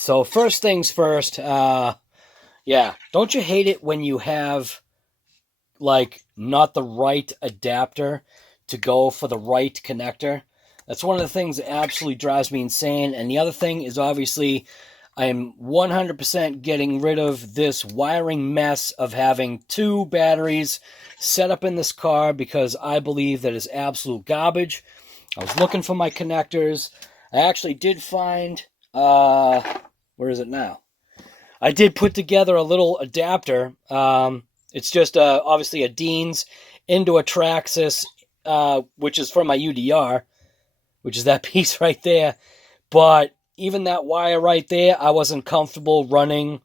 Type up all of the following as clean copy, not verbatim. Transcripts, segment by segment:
So first things first, yeah, don't you hate it when you have, like, not the right adapter to go for the right connector? That's one of the things that absolutely drives me insane. And the other thing is, obviously, I am 100% getting rid of this wiring mess of having two batteries set up in this car, because I believe that is absolute garbage. I was looking for my connectors. I actually did find, where is it now? I did put together a little adapter. It's just obviously a Dean's into a Traxxas, which is for my UDR, which is that piece right there. But even that wire right there, I wasn't comfortable running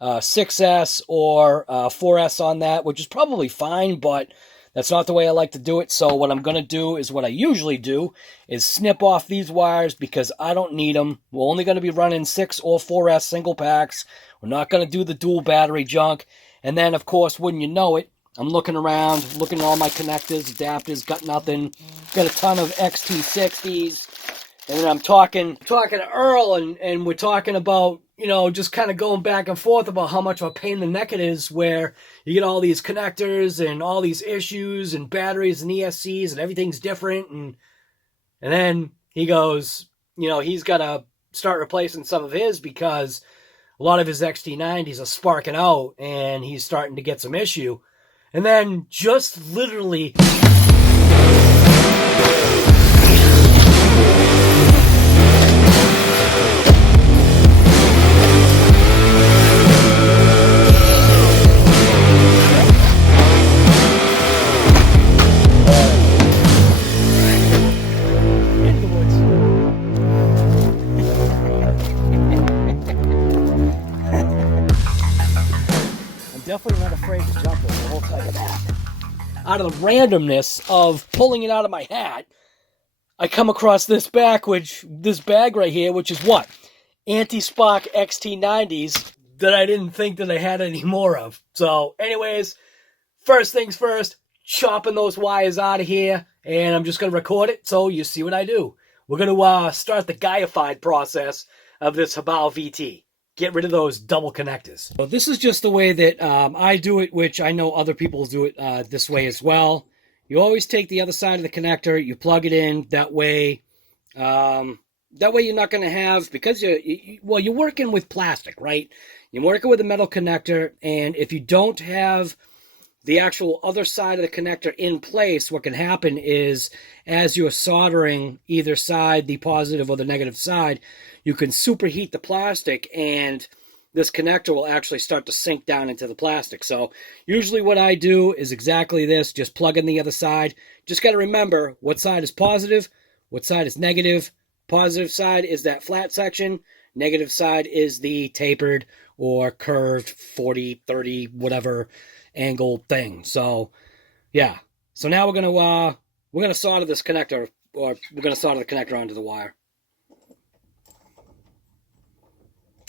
6S or 4S on that, which is probably fine, but that's not the way I like to do it. So what I'm going to do is what I usually do, is snip off these wires because I don't need them. We're only going to be running 6 or 4S single packs. We're not going to do the dual battery junk. And then, of course, wouldn't you know it, I'm looking around, looking at all my connectors, adapters, got nothing. Got a ton of XT60s. And then I'm talking to Earl, and we're talking about, you know, just kind of going back and forth about how much of a pain in the neck it is, where you get all these connectors and all these issues and batteries and ESCs and everything's different. And then he goes, you know, he's got to start replacing some of his because a lot of his XT90s are sparking out and he's starting to get some issue. And then just literally... Definitely not afraid to jump it, I will tell you that. Out of the randomness of pulling it out of my hat, I come across this bag right here, which is what? Anti-Spark XT90s that I didn't think that I had any more of. So anyways, first things first, chopping those wires out of here, and I'm just going to record it so you see what I do. We're going to start the Guyfied process of this HoBao VT. Get rid of those double connectors. So this is just the way that I do it, which I know other people do it this way as well. You always take the other side of the connector, you plug it in. That way you're not going to have, because you're working with plastic, right? You're working with a metal connector, and if you don't have the actual other side of the connector in place, what can happen is, as you're soldering either side, the positive or the negative side, you can superheat the plastic, and this connector will actually start to sink down into the plastic. So usually what I do is exactly this, just plug in the other side. Just got to remember what side is positive, what side is negative. Positive side is that flat section. Negative side is the tapered or curved 40, 30, whatever angle thing. So yeah. So now we're gonna solder this connector, or we're gonna solder the connector onto the wire.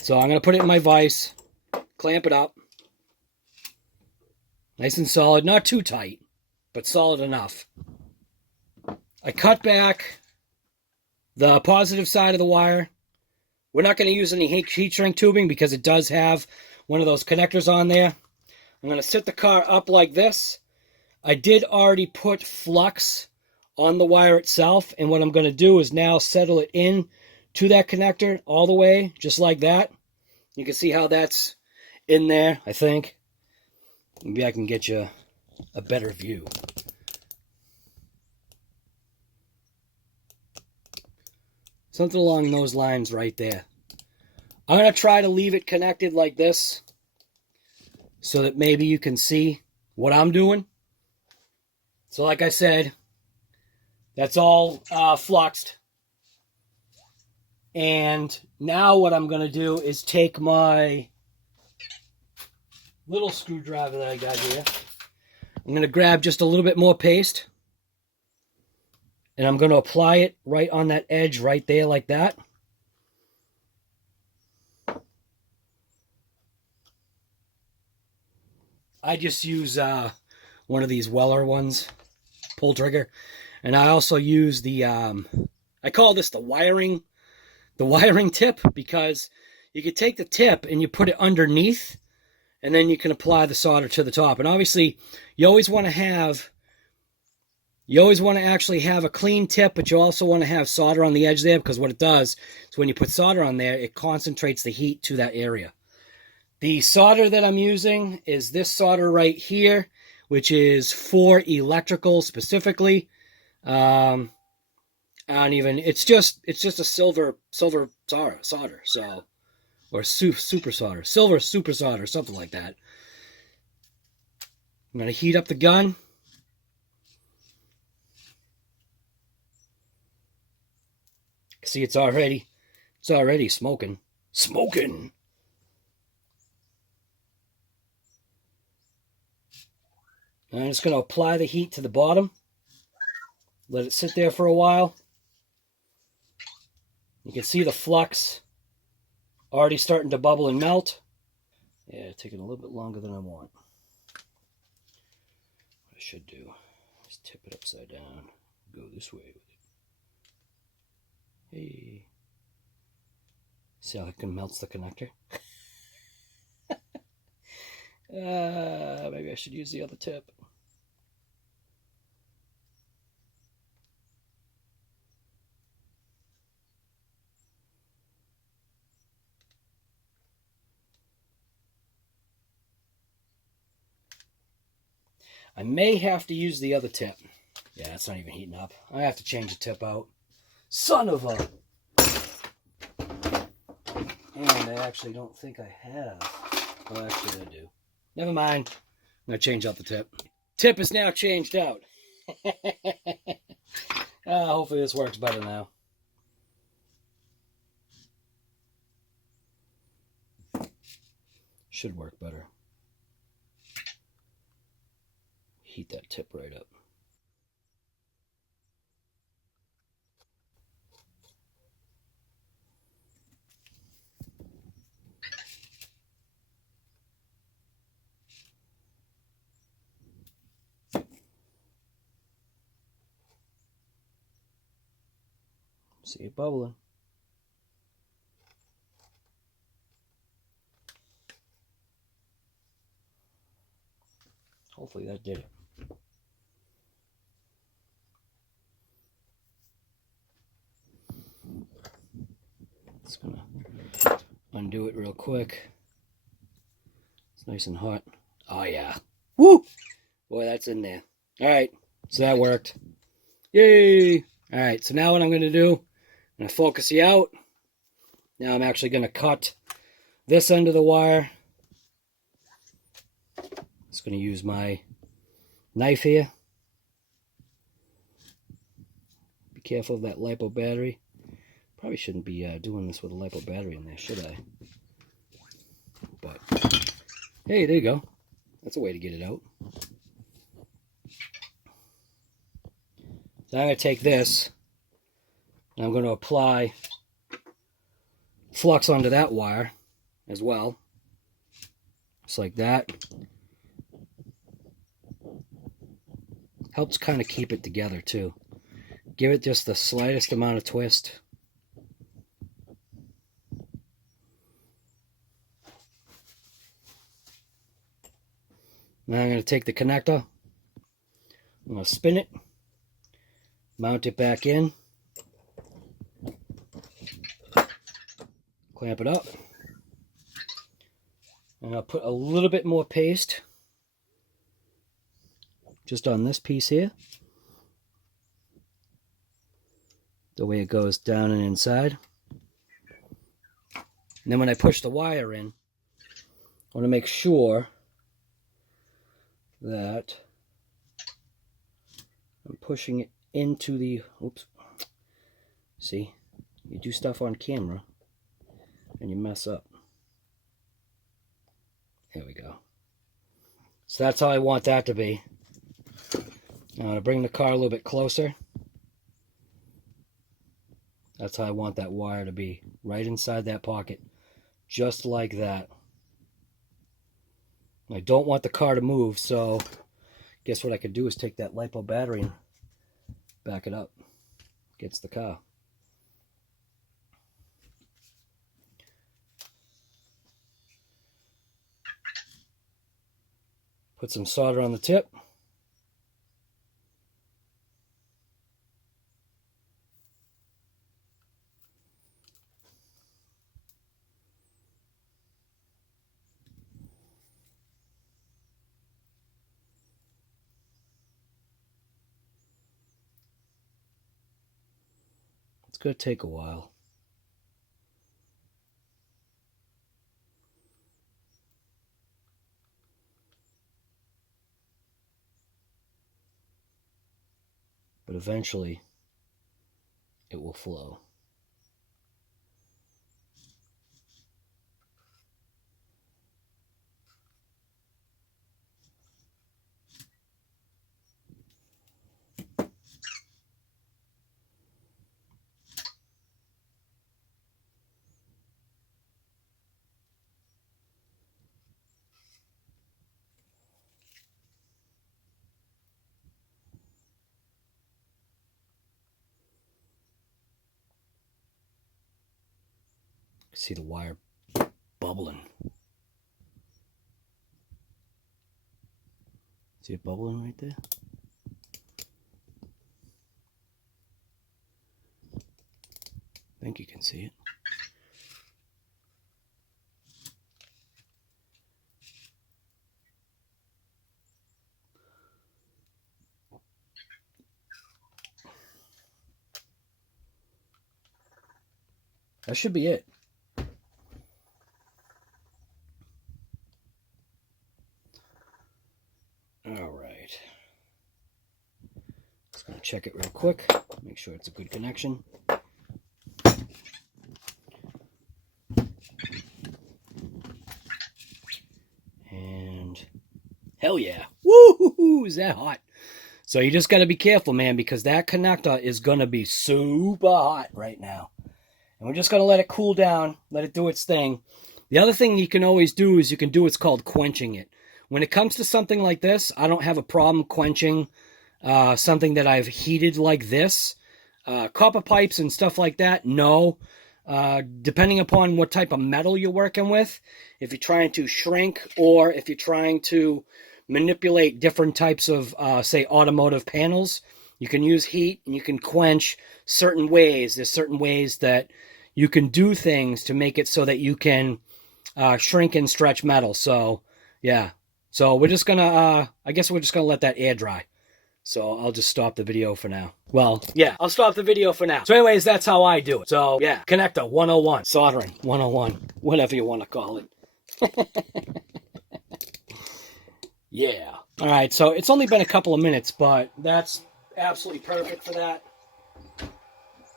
So I'm gonna put it in my vise, clamp it up, nice and solid, not too tight, but solid enough. I cut back the positive side of the wire. We're not going to use any heat shrink tubing because it does have one of those connectors on there. I'm going to sit the car up like this. I did already put flux on the wire itself, and what I'm going to do is now settle it in to that connector all the way, just like that. You can see how that's in there, I think. Maybe I can get you a better view. Something along those lines right there. I'm going to try to leave it connected like this so that maybe you can see what I'm doing. So like I said, that's all fluxed. And now what I'm going to do is take my little screwdriver that I got here. I'm going to grab just a little bit more paste. And I'm going to apply it right on that edge right there like that. I just use one of these Weller ones, pull trigger. And I also use the, I call this the wiring tip, because you could take the tip and you put it underneath, and then you can apply the solder to the top. And obviously, you always want to actually have a clean tip, but you also want to have solder on the edge there, because what it does is when you put solder on there, it concentrates the heat to that area. The solder that I'm using is this solder right here, which is for electrical specifically. I don't even, it's just a silver solder, so, or super solder, silver super solder, something like that. I'm going to heat up the gun. See, it's already smoking. Smoking! I'm just going to apply the heat to the bottom. Let it sit there for a while. You can see the flux already starting to bubble and melt. Yeah, taking a little bit longer than I want. What I should do is tip it upside down. Go this way with it. Hey. See how it melts the connector? Maybe I should use the other tip. I may have to use the other tip. Yeah, it's not even heating up. I have to change the tip out. Son of a... And I actually don't think I have. Well, actually I do. Never mind. I'm going to change out the tip. Tip is now changed out. Hopefully this works better now. Should work better. Heat that tip right up. See it bubbling. Hopefully that did it. Just gonna undo it real quick. It's nice and hot. Oh yeah. Woo! Boy, that's in there. Alright, so that worked. Yay! Alright, so now what I'm gonna do, I'm gonna focus you out. Now I'm actually gonna cut this end of the wire. Just gonna use my knife here. Be careful of that LiPo battery. Probably shouldn't be doing this with a LiPo battery in there, should I? But, hey, there you go. That's a way to get it out. So I'm going to take this, and I'm going to apply flux onto that wire as well. Just like that. Helps kind of keep it together, too. Give it just the slightest amount of twist. Now I'm going to take the connector, I'm going to spin it, mount it back in, clamp it up, and I'll put a little bit more paste just on this piece here, the way it goes down and inside. And then when I push the wire in, I want to make sure that I'm pushing it into the, oops, see, you do stuff on camera and you mess up. There we go. So that's how I want that to be. Now I'm going to bring the car a little bit closer. That's how I want that wire to be, right inside that pocket, just like that. I don't want the car to move, so guess what I could do is take that LiPo battery and back it up against the car. Put some solder on the tip. It's going to take a while. But eventually, it will flow. See the wire bubbling. See it bubbling right there? I think you can see it. That should be it. All right. Just gonna check it real quick. Make sure it's a good connection. And hell yeah. Woo-hoo-hoo, is that hot? So you just gotta be careful, man, because that connector is gonna be super hot right now. And we're just gonna let it cool down, let it do its thing. The other thing you can always do is you can do what's called quenching it. When it comes to something like this, I don't have a problem quenching something that I've heated like this. Copper pipes and stuff like that, no. Depending upon what type of metal you're working with, if you're trying to shrink or if you're trying to manipulate different types of, say, automotive panels, you can use heat and you can quench certain ways. There's certain ways that you can do things to make it so that you can shrink and stretch metal. So, yeah. So we're just gonna, I guess we're just gonna let that air dry. So I'll just stop the video for now. Well, yeah, I'll stop the video for now. So anyways, that's how I do it. So yeah, connector 101, soldering 101, whatever you want to call it. Yeah. All right, so it's only been a couple of minutes, but that's absolutely perfect for that.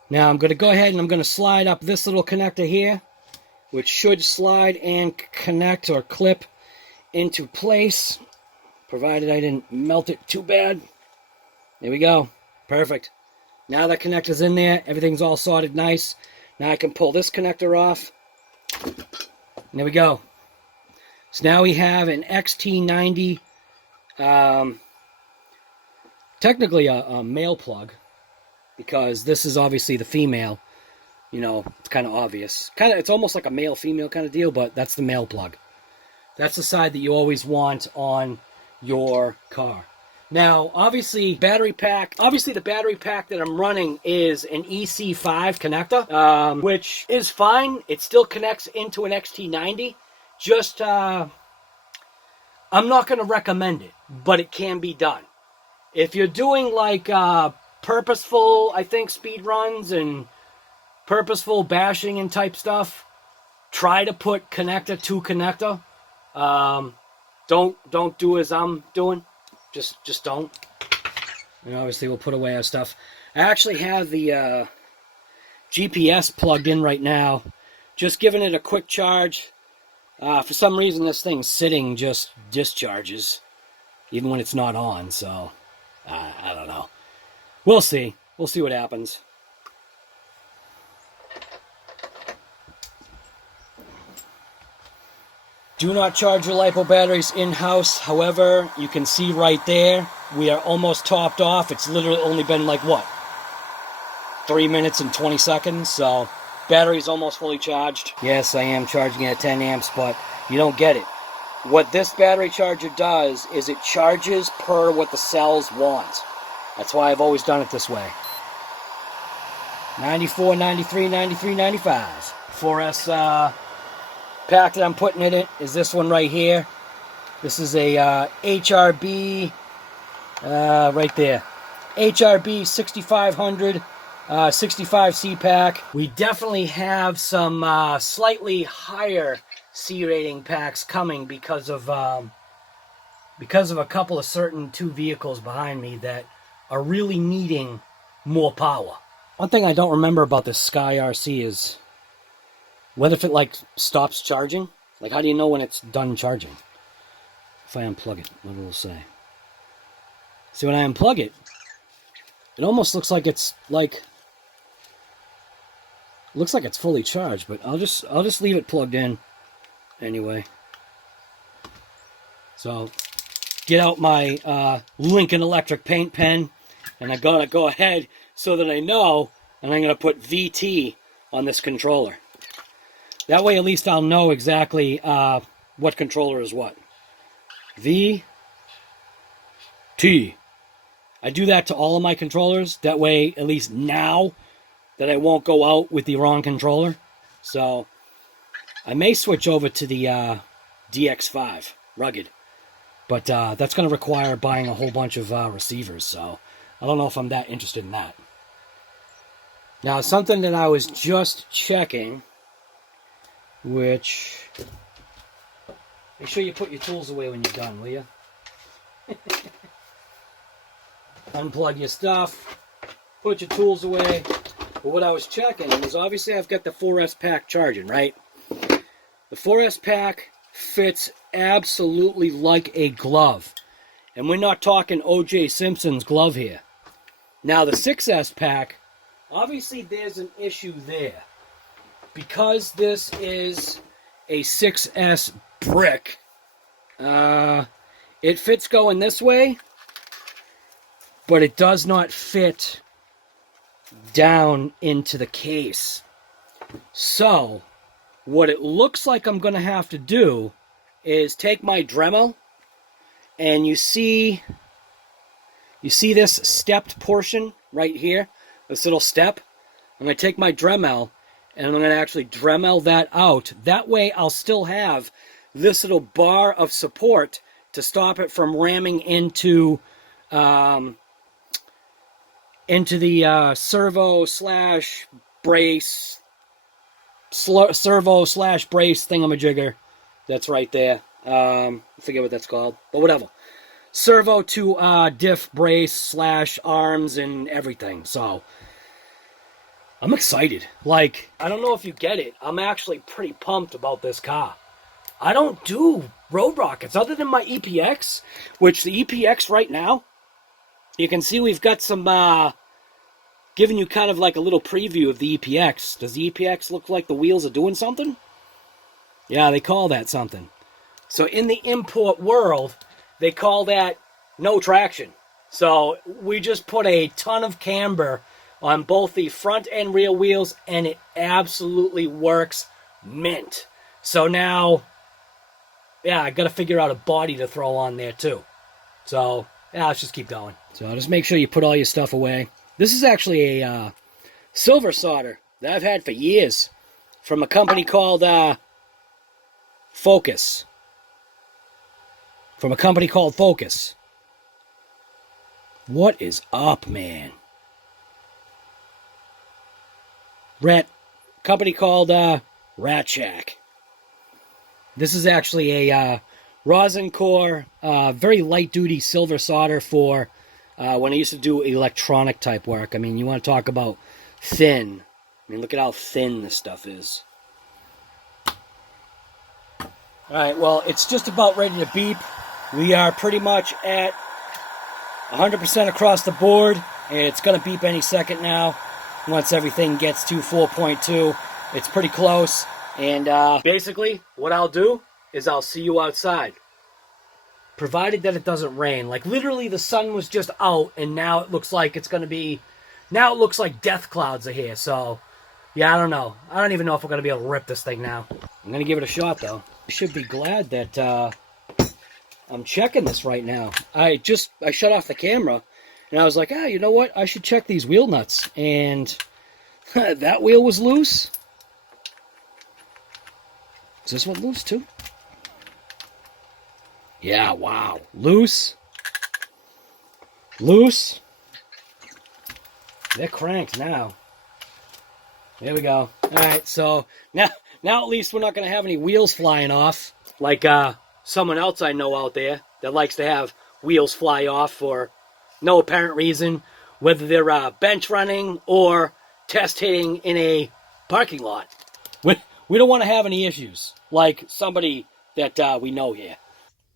Now I'm going to go ahead and I'm going to slide up this little connector here, which should slide and connect or clip into place, provided I didn't melt it too bad. There we go. Perfect. Now that connector's in there, everything's all soldered nice. Now I can pull this connector off. And there we go. So now we have an XT90, technically a male plug, because this is obviously the female. You know, it's kind of obvious. It's almost like a male-female kind of deal, but that's the male plug. That's the side that you always want on your car. Now, obviously, the battery pack that I'm running is an EC5 connector, which is fine. It still connects into an XT90. Just, I'm not going to recommend it, but it can be done. If you're doing like purposeful, I think, speed runs and purposeful bashing and type stuff, try to put connector to connector. Don't do as I'm doing. Just don't. And obviously we'll put away our stuff. I actually have the GPS plugged in right now. Just giving it a quick charge. For some reason this thing's sitting just discharges, even when it's not on, so I don't know. We'll see. We'll see what happens. Do not charge your LiPo batteries in-house. However, you can see right there, we are almost topped off. It's literally only been like, what, 3 minutes and 20 seconds? So, battery's almost fully charged. Yes, I am charging it at 10 amps, but you don't get it. what this battery charger does is it charges per what the cells want. That's why I've always done it this way. 94, 93, 93, 95. 4S pack that I'm putting in it is this one right here. This is a HRB, right there. HRB 6500 65C pack. We definitely have some slightly higher C rating packs coming because of a couple of certain 2 vehicles behind me that are really needing more power. One thing I don't remember about this Sky RC is what if it like stops charging? Like, how do you know when it's done charging? If I unplug it, what will it say? See, when I unplug it, it almost looks like it's like, looks like it's fully charged, but I'll just leave it plugged in anyway. So get out my Lincoln Electric paint pen, and I gotta go ahead so that I know, and I'm gonna put VT on this controller. That way, at least I'll know exactly what controller is what. VT. I do that to all of my controllers. That way, at least now, that I won't go out with the wrong controller. So I may switch over to the DX5 rugged, but that's going to require buying a whole bunch of receivers. So I don't know if I'm that interested in that. Now, something that I was just checking, which, make sure you put your tools away when you're done, will you? Unplug your stuff, put your tools away. But what I was checking was, obviously I've got the 4S pack charging, right? The 4S pack fits absolutely like a glove. And we're not talking O.J. Simpson's glove here. Now the 6S pack, obviously there's an issue there. Because this is a 6S brick, it fits going this way, but it does not fit down into the case. So what it looks like I'm going to have to do is take my Dremel, and you see this stepped portion right here, this little step. I'm going to take my Dremel, and I'm going to actually Dremel that out. That way I'll still have this little bar of support to stop it from ramming into the servo slash brace thingamajigger that's right there. I forget what that's called, but whatever. Servo to diff brace slash arms and everything. So I'm excited. Like, I don't know if you get it, I'm actually pretty pumped about this car. I don't do road rockets other than my EPX, which the EPX right now, you can see we've got some, giving you kind of like a little preview of the EPX. Does the EPX look like the wheels are doing something? Yeah, they call that something. So in the import world, they call that no traction. So we just put a ton of camber on both the front and rear wheels, and it absolutely works mint. So now, yeah, I got to figure out a body to throw on there too. So, yeah, let's just keep going. So just make sure you put all your stuff away. This is actually a silver solder that I've had for years from a company called Focus. From a company called Focus. What is up, man? Company called Rat Shack. This is actually a rosin core, very light duty silver solder for when I used to do electronic type work. I mean, you want to talk about thin. I mean, look at how thin this stuff is. Alright, well, it's just about ready to beep. We are pretty much at 100% across the board. It's going to beep any second now. Once everything gets to 4.2, it's pretty close. And basically, what I'll do is I'll see you outside. Provided that it doesn't rain. Like, literally, the sun was just out, and now it looks like it's going to be... Now it looks like death clouds are here, so... Yeah, I don't know. I don't even know if we're going to be able to rip this thing now. I'm going to give it a shot, though. You should be glad that I'm checking this right now. I shut off the camera, and I was like, you know what? I should check these wheel nuts. And that wheel was loose. Is this one loose too? Yeah, wow. Loose. Loose. They're cranked now. There we go. All right, so now at least we're not going to have any wheels flying off like someone else I know out there that likes to have wheels fly off for no apparent reason, whether they're bench running or test hitting in a parking lot. We don't want to have any issues like somebody that we know here.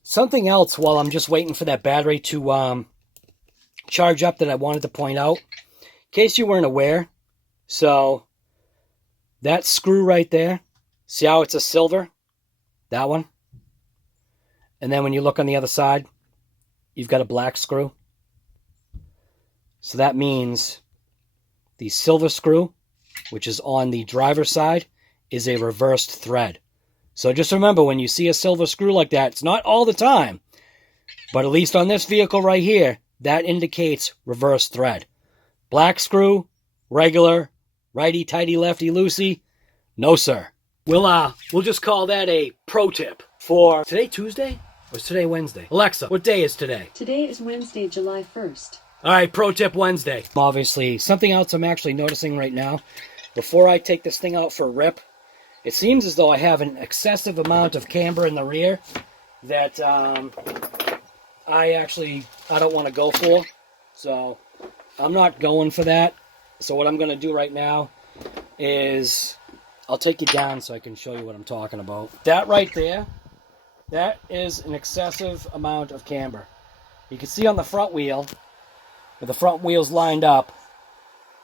Something else while I'm just waiting for that battery to charge up that I wanted to point out, in case you weren't aware. So that screw right there, see how it's a silver? That one. And then when you look on the other side, you've got a black screw. So that means the silver screw, which is on the driver's side, is a reversed thread. So just remember, when you see a silver screw like that, it's not all the time, but at least on this vehicle right here, that indicates reverse thread. Black screw, regular, righty-tighty, lefty-loosey, no sir. We'll just call that a pro tip for today, Tuesday? Or is today Wednesday? Alexa, what day is today? Today is Wednesday, July 1st. All right, pro tip Wednesday. Obviously, something else I'm actually noticing right now, before I take this thing out for a rip, it seems as though I have an excessive amount of camber in the rear that I don't want to go for. So I'm not going for that. So what I'm going to do right now is I'll take you down so I can show you what I'm talking about. That right there, that is an excessive amount of camber. You can see on the front wheel, with the front wheels lined up,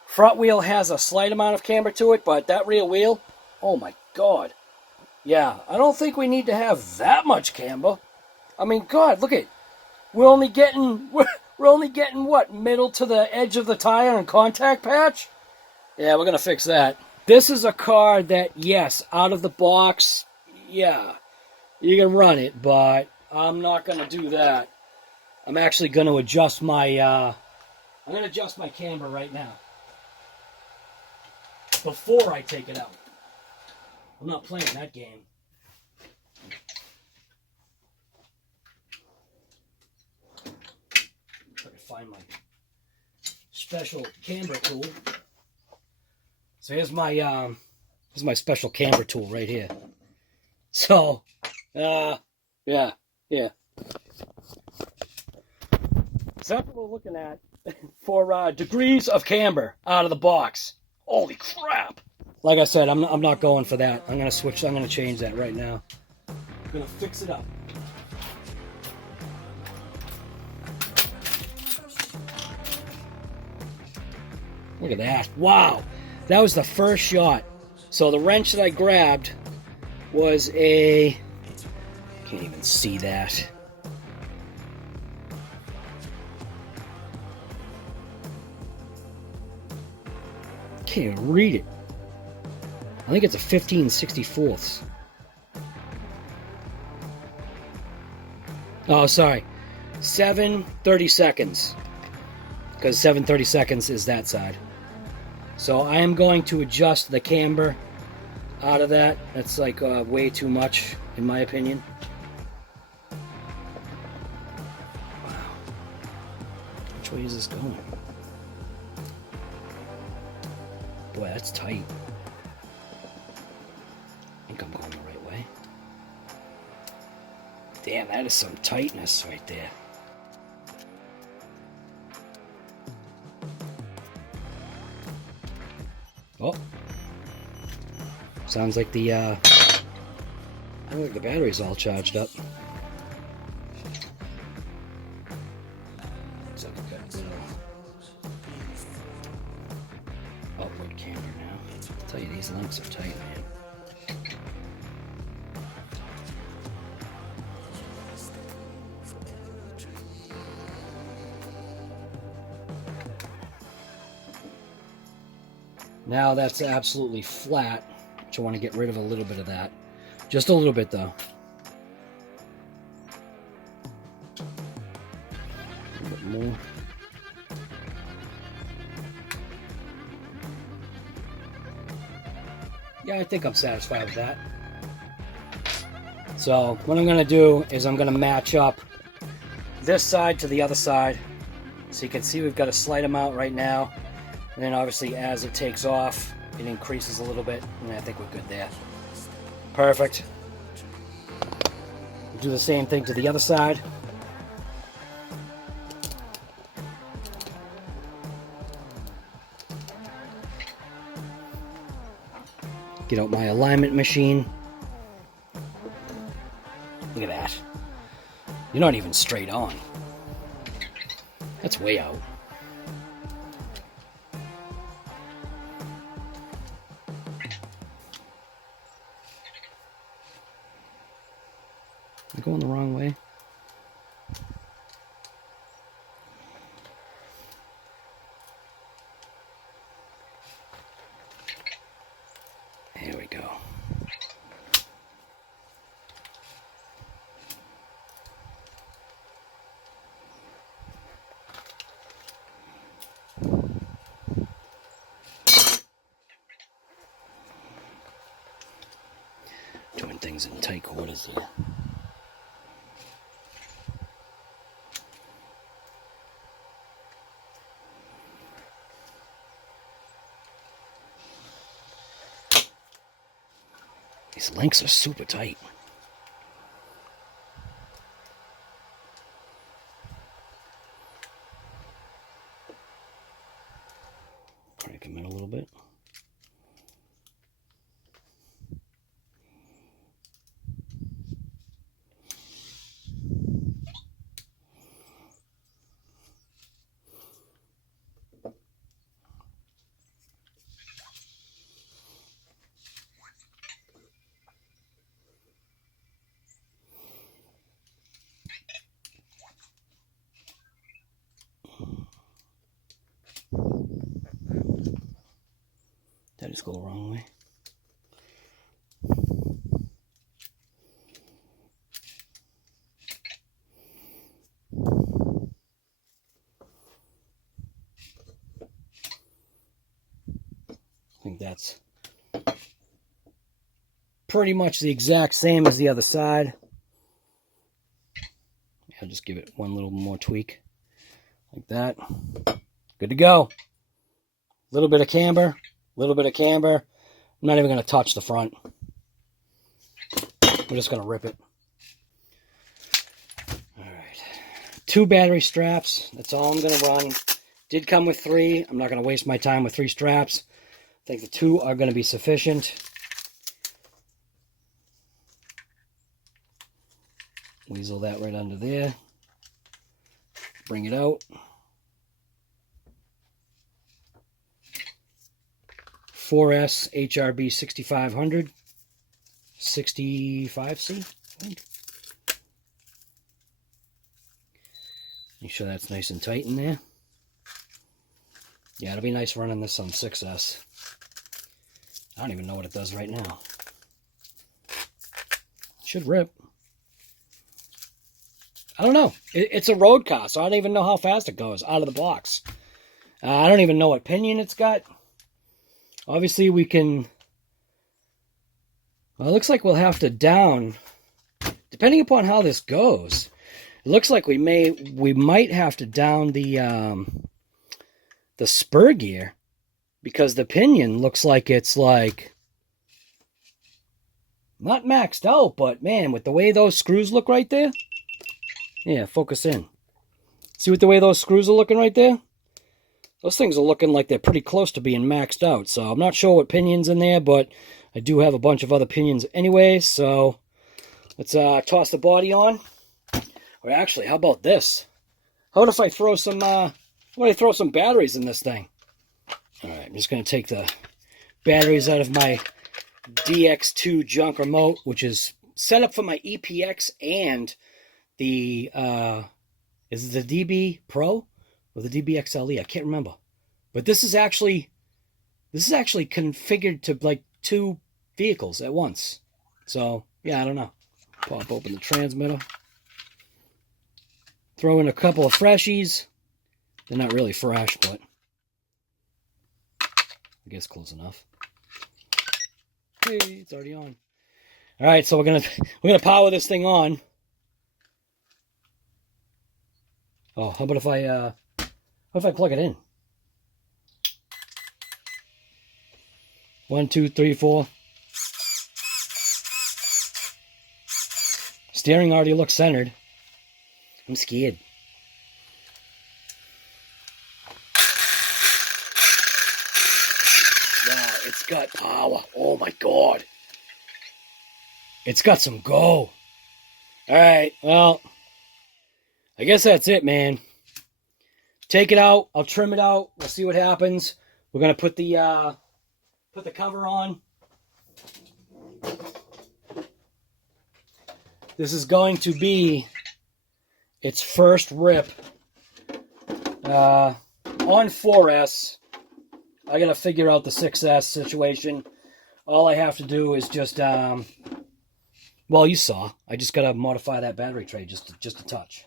front wheel has a slight amount of camber to it, but that rear wheel, oh my God. Yeah, I don't think we need to have that much camber. I mean, God, look at, we're only getting what, middle to the edge of the tire and contact patch? Yeah, we're gonna fix that. This is a car that, yes, out of the box, yeah, you can run it, but I'm not gonna do that. I'm actually gonna adjust my, I'm gonna adjust my camber right now before I take it out. I'm not playing that game. If I can find my special camber tool. So here's my special camber tool right here. So, yeah. So that's what we're looking at for degrees of camber out of the box. Holy crap! Like I said, I'm not going for that. I'm gonna change that right now. I'm gonna fix it up. Look at that. Wow. That was the first shot. So the wrench that I grabbed was a, can't even see that. Can't even read it. I think it's a 15/64. Oh, sorry. 7/32, because 7/32 is that side. So I am going to adjust the camber out of that. That's like way too much, in my opinion. Wow. Which way is this going? Boy, that's tight. I think I'm going the right way. Damn, that is some tightness right there. Oh. Sounds like the I don't think the battery's all charged up. Looks like I've got a little upward camber now. I'll tell you, these links are tight, man. Now that's absolutely flat, which I want to get rid of a little bit of that. Just a little bit, though. more. Yeah, I think I'm satisfied with that. So what I'm going to do is I'm going to match up this side to the other side. So you can see we've got a slight amount right now. And then obviously as it takes off, it increases a little bit. And I think we're good there. Perfect. Do the same thing to the other side. Get out my alignment machine. Look at that. You're not even straight on. That's way out. Am I going the wrong way? There we go. Doing things in tight quarters there. These links are super tight. Break them in a little bit. Did I just go the wrong way? I think that's pretty much the exact same as the other side. I'll just give it one little more tweak like that. Good to go. A little bit of camber, a little bit of camber. I'm not even going to touch the front. We're just going to rip it. All right. 2 battery straps. That's all I'm going to run. Did come with 3. I'm not going to waste my time with 3 straps. I think the 2 are going to be sufficient. Weasel that right under there. Bring it out. 4S HRB 6500. 65C, I think. Make sure that's nice and tight in there. Yeah, it'll be nice running this on 6S. I don't even know what it does right now. It should rip. I don't know. It's a road car, so I don't even know how fast it goes out of the box. I don't even know what pinion it's got. Obviously, we can... Well, it looks like we'll have to down, depending upon how this goes. It looks like we might have to down the spur gear, because the pinion looks like it's like not maxed out, but man, with the way those screws look right there. Yeah, focus in. See what the way those screws are looking right there? Those things are looking like they're pretty close to being maxed out. So I'm not sure what pinion's in there, but I do have a bunch of other pinions anyway. So let's toss the body on. Or actually, how about this? How about if I throw some batteries in this thing? All right, I'm just going to take the batteries out of my DX2 junk remote, which is set up for my EPX and the is it the DB Pro or the DBXL-E? I can't remember. But this is actually configured to like 2 vehicles at once. So yeah, I don't know. Pop open the transmitter. Throw in a couple of freshies. They're not really fresh, but I guess close enough. Hey, it's already on. All right, so we're gonna power this thing on. Oh, how about if I plug it in? 1, 2, 3, 4. Steering already looks centered. I'm scared. Wow, it's got power. Oh my God. It's got some go. Alright, well, I guess that's it, man. Take it out. I'll trim it out. We'll see what happens. We're going to put the cover on. This is going to be its first rip on 4S. I got to figure out the 6S situation. All I have to do is just, well, you saw. I just got to modify that battery tray just a touch.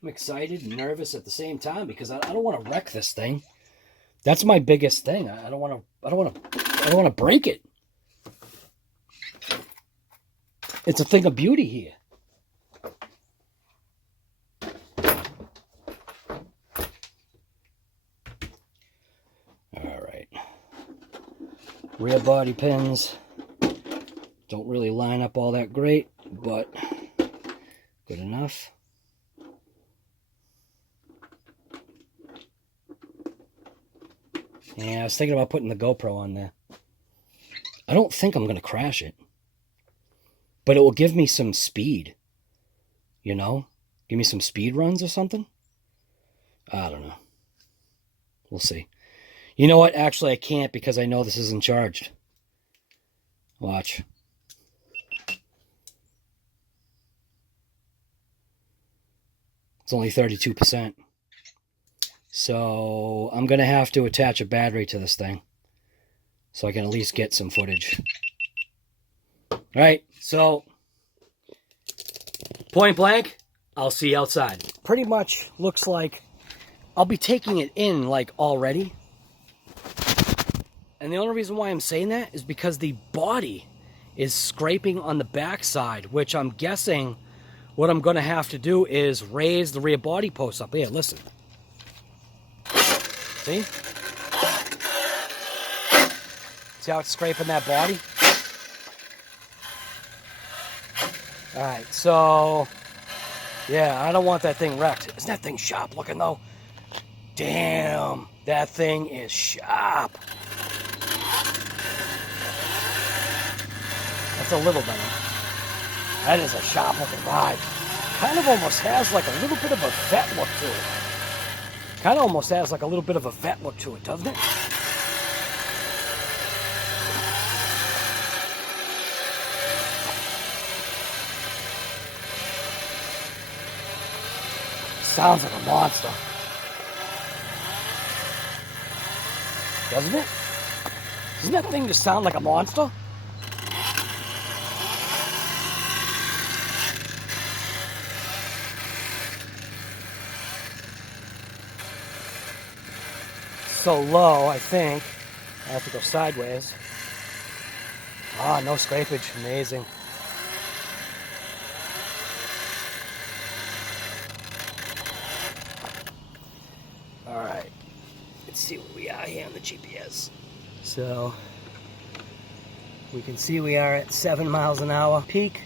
I'm excited and nervous at the same time because I don't want to wreck this thing. That's my biggest thing. I don't want to break it. It's a thing of beauty here. All right. Rear body pins don't really line up all that great, but good enough. Yeah, I was thinking about putting the GoPro on there. I don't think I'm going to crash it. But it will give me some speed. You know? Give me some speed runs or something? I don't know. We'll see. You know what? Actually, I can't because I know this isn't charged. Watch. It's only 32%. So I'm going to have to attach a battery to this thing so I can at least get some footage. All right, so point blank, I'll see you outside. Pretty much looks like I'll be taking it in like already. And the only reason why I'm saying that is because the body is scraping on the backside, which I'm guessing what I'm going to have to do is raise the rear body post up. Here, listen. See? See how it's scraping that body? Alright, so yeah, I don't want that thing wrecked. Isn't that thing sharp looking though? Damn, that thing is sharp. That's a little better. That is a sharp looking ride. Kind of almost has like a little bit of a vet look to it. Kind of almost has like a little bit of a vet look to it, doesn't it? Sounds like a monster. Doesn't it? Doesn't that thing just sound like a monster? So low, I think. I have to go sideways. Ah, no scrapage. Amazing. Alright. Let's see where we are here on the GPS. So, we can see we are at 7 miles an hour. Peak,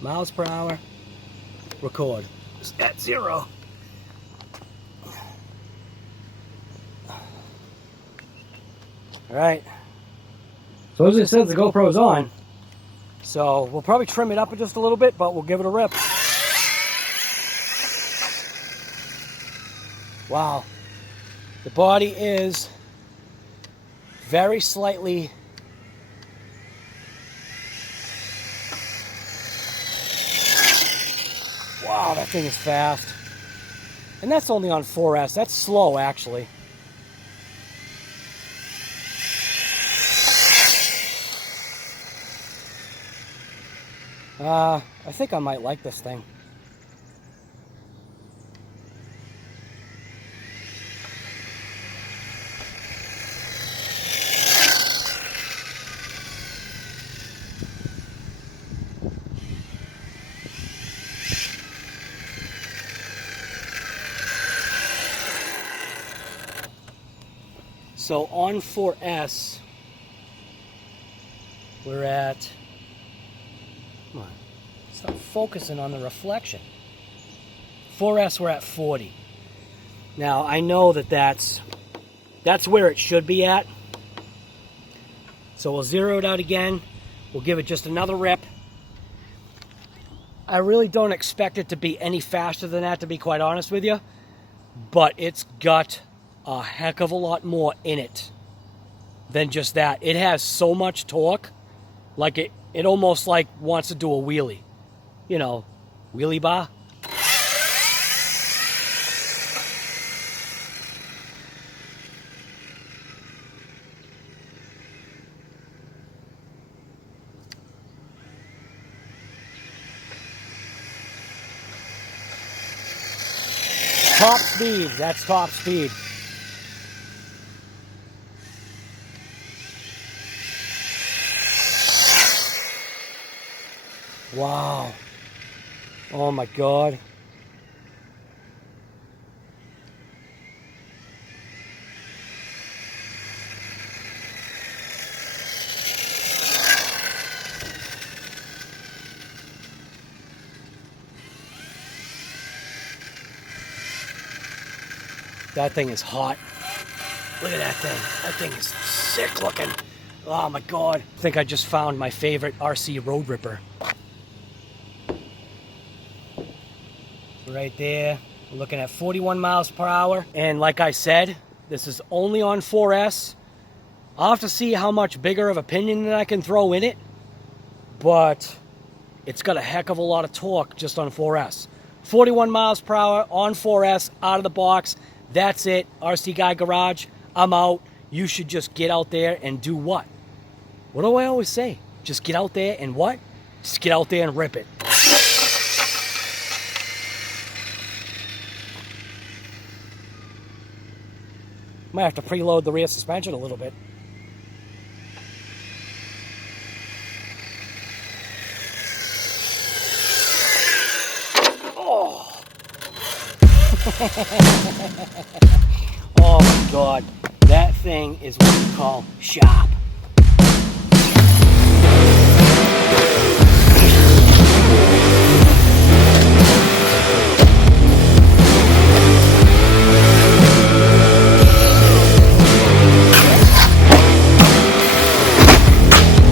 miles per hour. Record. It's at 0. Alright. So as it says, the GoPro's on. So we'll probably trim it up just a little bit, but we'll give it a rip. Wow. The body is very slightly wow, that thing is fast. And that's only on 4S. That's slow, actually. I think I might like this thing. So on 4S, we're at, come on, stop focusing on the reflection. 4S, we're at 40. Now, I know that that's where it should be at. So we'll zero it out again. We'll give it just another rip. I really don't expect it to be any faster than that, to be quite honest with you. But it's got a heck of a lot more in it than just that. It has so much torque, like it almost like wants to do a wheelie. You know, wheelie bar. Top speed, that's top speed. Wow. Oh my God. That thing is hot. Look at that thing. That thing is sick looking. Oh my God. I think I just found my favorite RC road ripper. Right there. We're looking at 41 miles per hour. And like I said, this is only on 4S. I'll have to see how much bigger of a pinion that I can throw in it. But it's got a heck of a lot of torque just on 4S. 41 miles per hour on 4S, out of the box. That's it. RC Guy Garage, I'm out. You should just get out there and do what? What do I always say? Just get out there and what? Just get out there and rip it. Might have to preload the rear suspension a little bit. Oh. Oh my God. That thing is what we call sharp.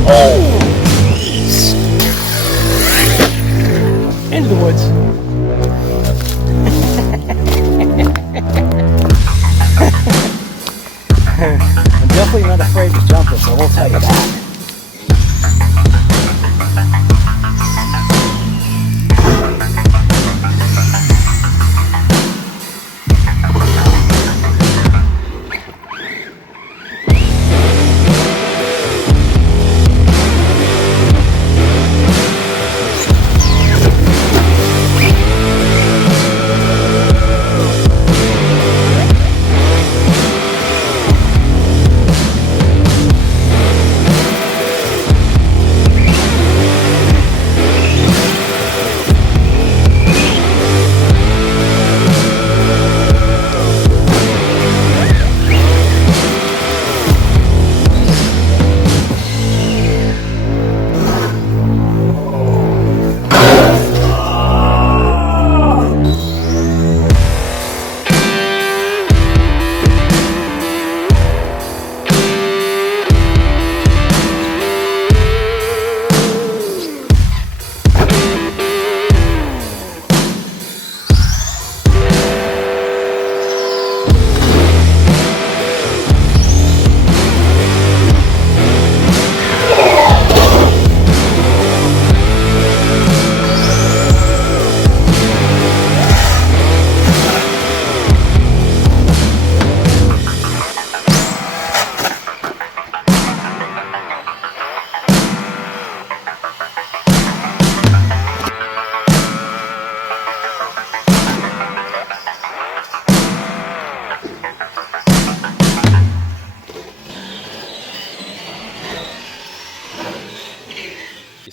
Oh! Into the woods. I'm definitely not afraid to jump this, I will tell you that.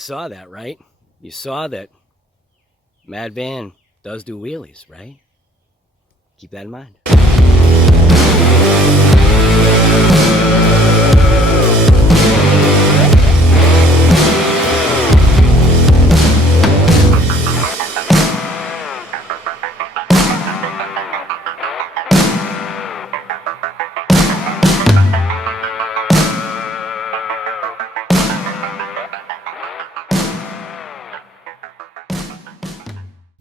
saw that, right? You saw that Mad Van does do wheelies, right? Keep that in mind.